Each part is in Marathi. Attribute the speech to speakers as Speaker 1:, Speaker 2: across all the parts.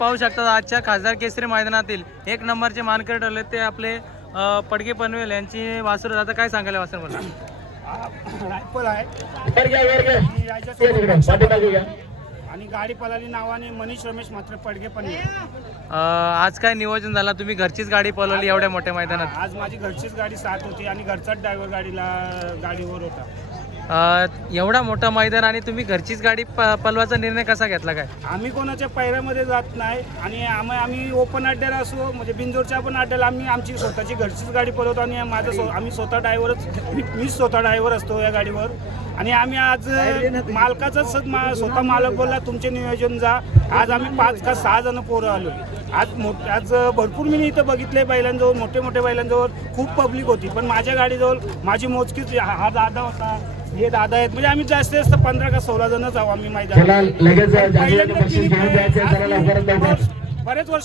Speaker 1: पाहू शकता आजच्या खासदार केसरी मैदानातील एक नंबरचे मानकरी ठरले ते आपले पडगे पनवेल यांची वासरू. आता काय सांगायला वासर मला
Speaker 2: आणि गाडी पळाली नावाने मनीष रमेश मात्र पडगे पनवेल.
Speaker 1: आज काय नियोजन झाला? तुम्ही घरचीच गाडी पळवली एवढ्या मोठ्या मैदानात.
Speaker 2: आज माझी घरचीच गाडी साथ होती आणि घरचाच ड्रायव्हर गाडीवर होता.
Speaker 1: एवढा मोठा मैदान आणि तुम्ही घरचीच गाडी पळवायचा निर्णय कसा घेतला? काय
Speaker 2: आम्ही कोणाच्या पैऱ्यामध्ये जात नाही आणि आम्ही ओपन अड्ड्याला असो म्हणजे बिंजोरच्या पण अड्ड्याला आम्ही आमची स्वतःची घरचीच गाडी पळवतो आणि आम्ही स्वतः ड्रायव्हरच मीच स्वतः ड्रायव्हर असतो या गाडीवर. आणि आम्ही आज मालकाचाच स्वतः मालक बोलला तुमचे नियोजन जा. आज आम्ही 5 का 6 जण पोरं आलो. आज भरपूर मी इथं बघितले बैलांजवळ मोठे बैलांजवळ खूप पब्लिक होती पण माझ्या गाडीजवळ माझी मोजकीच हा दादा होता हे दादा आहेत म्हणजे आम्ही जास्तीत जास्त 15 का 16 जणच आहो आम्ही मैदानात. बरेच वर्ष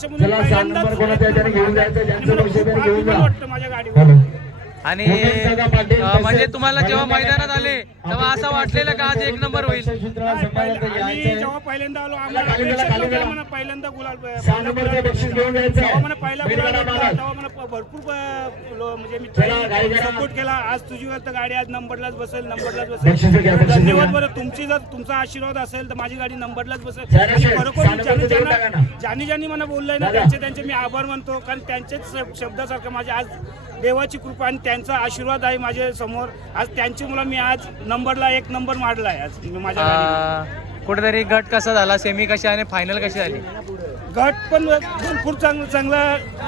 Speaker 2: वाटतं माझ्या गाडीवर.
Speaker 1: आणि म्हणजे तुम्हाला जेव्हा मैदानात आले तेव्हा असं वाटलेलं का आज एक नंबर होईल?
Speaker 2: जेव्हा पहिल्यांदा आलो आम्हाला पहिल्यांदा गुलाल जेव्हा मला पहिला गुलाल तेव्हा मला भरपूर म्हणजे मी सपोर्ट केला. आज तुझी तर गाडी आज नंबरलाच बसेल. धन्यवाद बरं. तुमचा आशीर्वाद असेल तर माझी गाडी नंबरलाच बसेल. खरोखर ज्यांनी मला बोललंय ना त्यांचे मी आभार मानतो कारण त्यांचेच शब्दासारखं माझे आज देवाची कृपा आणि त्यांचा आशीर्वाद आहे माझ्या समोर. आज त्यांची मुलं मी आज नंबरला 1 नंबर मारला आहे आज माझ्या.
Speaker 1: कुठेतरी गट कसा झाला, सेमी कशी आणि फायनल कशी झाली?
Speaker 2: गट पण भरपूर चांगला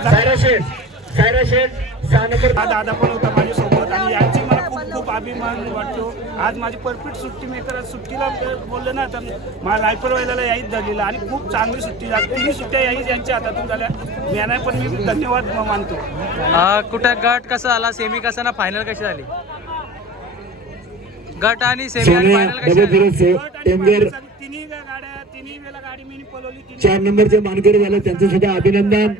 Speaker 2: दादा पण होता माझ्यासोबत आणि यांची मला खूप अभिमान वाटतो. आज माझी परफेक्ट सुट्टी मेकर सुट्टीला बोललं ना तर मला रायपूरवाल्याला याहीच झालेला आणि खूप चांगली सुट्टी झाली. 3 सुट्ट्या याहीच यांच्या हातातून झाल्या. यांना पण मी धन्यवाद मानतो.
Speaker 1: कुठे गट कसा झाला, सेमी कसा ना फायनल कशी झाली? गट आणि सेमी आणि फायनल कशी झाली? तिन्ही वेळा गाडी मी पळवली.
Speaker 3: 4 नंबरचे मानकरी झाले त्यांचं सुद्धा अभिनंदन.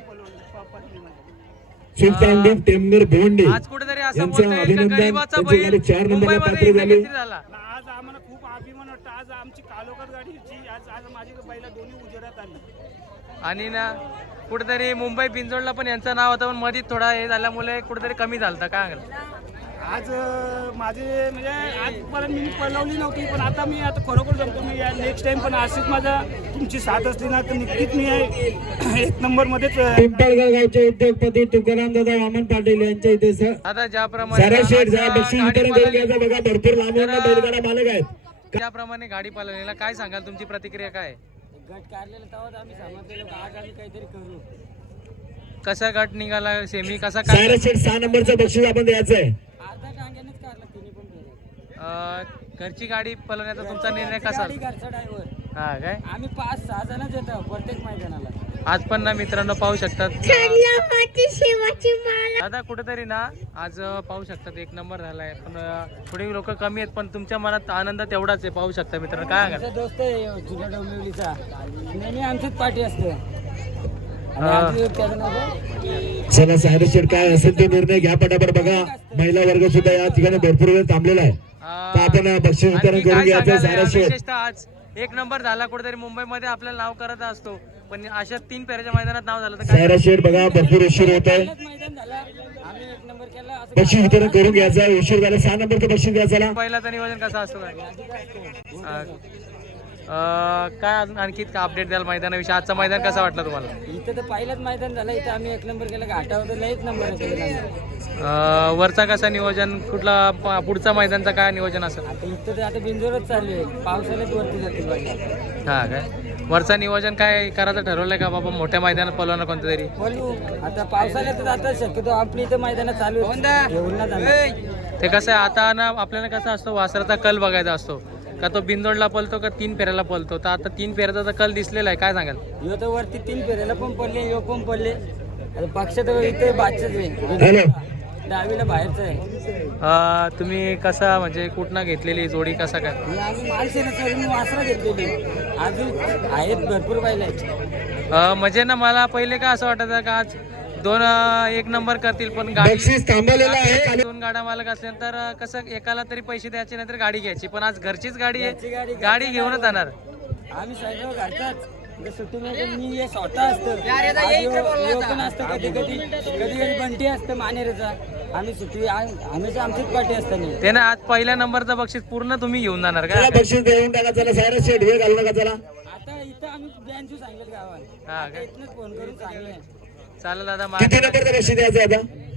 Speaker 3: सुलतानदेव टेमगर भोंडे
Speaker 1: आज कुठेतरी असं बोलतोय का गरीबाचा बैल
Speaker 3: 4 नंबरला पात्र झाले.
Speaker 2: आज आम्हाला खूप अभिमान वाटतं. आज आमची कालोखात गाडीची आज माझी बैला दोन्ही उजेडात आली.
Speaker 1: आणि ना कुठेतरी मुंबई बिंजोडला पण यांचं नाव होतं पण मध्ये थोडा हे झाल्यामुळे कुठेतरी कमी झालं काय?
Speaker 2: आज माझे म्हणजे आजपर्यंत मी पळवली नव्हती पण आता मी आता खरोखर जमतो. मी नेक्स्ट टाइम पण अशीच माझा तुमची साथ असली ना तर नक्कीच मी 1 नंबरमध्येच.
Speaker 3: पिंपळगाव गावचे उद्योगपती तुकाराम दादा वामन पाटील यांच्या इथे
Speaker 1: आता ज्याप्रमाणे
Speaker 3: बघा भरपूर लांबून बैलगाडा मालक आहेत.
Speaker 1: त्याप्रमाणे गाडी पालवणीला काय सांगाल? तुमची प्रतिक्रिया काय?
Speaker 2: गट काढलेला तेव्हा आम्ही समजलेलो आज आम्ही काहीतरी करू.
Speaker 1: कसा गट निघाला, सेमी कसा?
Speaker 3: 6 नंबरचं बक्षीस आपण द्यायचं आहे.
Speaker 2: अर्धा टांग्यानेच काढला तिने पण.
Speaker 1: घरची गाडी पळवण्याचा तुमचा निर्णय कसा?
Speaker 2: घरचा ड्रायव्हर
Speaker 1: हा काय?
Speaker 2: आम्ही 5-6 जणच येतो प्रत्येक मैदानाला.
Speaker 1: आज पण ना मित्रांनो पाहू शकतात आता कुठेतरी ना आज पाहू शकतात 1 नंबर झालाय पण थोडी लोक कमी आहेत पण तुमच्या मनात आनंद तेवढाच आहे. पाहू शकता मित्रांनो. काय सांगा?
Speaker 2: दोस्त आहे जुन्या डोंबिवलीचा नेहमी आमचीच पार्टी असते.
Speaker 3: चला सायरस शेठ काय असेल ते निर्णय घ्या पटापट. बघा महिला वर्ग सुद्धा या ठिकाणी भरपूर वेळ थांबलेला आहे. तर आपण बक्षीस वितरण करून घ्यायचं. सायरस शेठ
Speaker 1: आज 1 नंबर झाला कुठेतरी मुंबईमध्ये आपल्याला नाव करत असतो पण अशा 3 फेऱ्याच्या मैदानात नाव झालं तर
Speaker 3: सायरस शेठ बघा भरपूर उशीर होत आहे. बक्षीस वितरण करून घ्यायचं. उशीर झाला. 6 नंबरचं बक्षीस द्यायचं.
Speaker 1: पहिल्याचं नियोजन कसं असतं काय? काय अजून आणखी अपडेट द्याल मैदानाविषयी? आजचं मैदान कसं वाटलं तुम्हाला?
Speaker 2: इथं तर पहिलंच मैदान झालं. इथं आम्ही 1 नंबर केला. घाटावर लयच नंबर केला.
Speaker 1: वरचा कसा नियोजन? कुठला पुढचा मैदानचा काय नियोजन असेल?
Speaker 2: इथं तर आता बिंजोरच चालू आहे. पावसाळ्यात वरती जाते.
Speaker 1: हा काय? वरचा नियोजन काय करायचं ठरवलंय का बाबा? मोठ्या मैदानात पळवणं कोणतं तरी?
Speaker 2: बोलू आता पावसाळ्यात जातात शक्यतो आपली इथं मैदानात चालू आहे.
Speaker 1: ते कसं आहे आता ना आपल्याला कसं असतो वासराचा कल बघायचा असतो का तो बिंदोडला पळतो का 3 फेऱ्याला पळतो. तर आता 3 फेऱ्याचा तर कल दिसलेला आहे. काय सांगाल?
Speaker 2: यो तर वरती 3 फेऱ्याला पण पडले यो पण पडले. पक्षात इथे बादशाच
Speaker 3: हॅलो
Speaker 2: दहावीला बाहेरचं आहे.
Speaker 1: तुम्ही कसा म्हणजे कुठनं घेतलेली जोडी कसा काय?
Speaker 2: आम्ही मालसेना वासरा घेतलेली. अजून आहेत भरपूर बैल आहेत.
Speaker 1: म्हणजे ना मला पहिले का असं वाटायचं का आज 1 नंबर करतील पण गाडी
Speaker 3: थांबवलेला आहे.
Speaker 1: 2 गाड्या मालक असल्यानंतर कसं एकाला तरी पैसे द्यायचे नाही तर गाडी घ्यायची पण आज घरचीच गाडी आहे. गाडी घेऊनच जाणार.
Speaker 2: आम्ही सगळं घरचाच
Speaker 4: सुट्टीमध्ये मी हे स्वतः असतं आज पण असतं कधी कधी कधी बंटी असतं मानेरचा आम्ही सुट्टी हमेशा आमचीच पार्टी असतं नाही
Speaker 1: ते ना आज पहिल्या नंबरचं बक्षीस पूर्ण तुम्ही घेऊन जाणार का
Speaker 3: चला बक्षीस देऊन टाका. चला सायरस शेठ वेळ घालू नका. चला
Speaker 4: आता इथं आम्ही ब्रँच सांगितलं गावात
Speaker 1: हा
Speaker 4: आता
Speaker 1: का?
Speaker 4: इथनंच फोन करून सांगले
Speaker 1: चालेल दादा
Speaker 3: किती नंबरचं बक्षीस द्यायचं आता?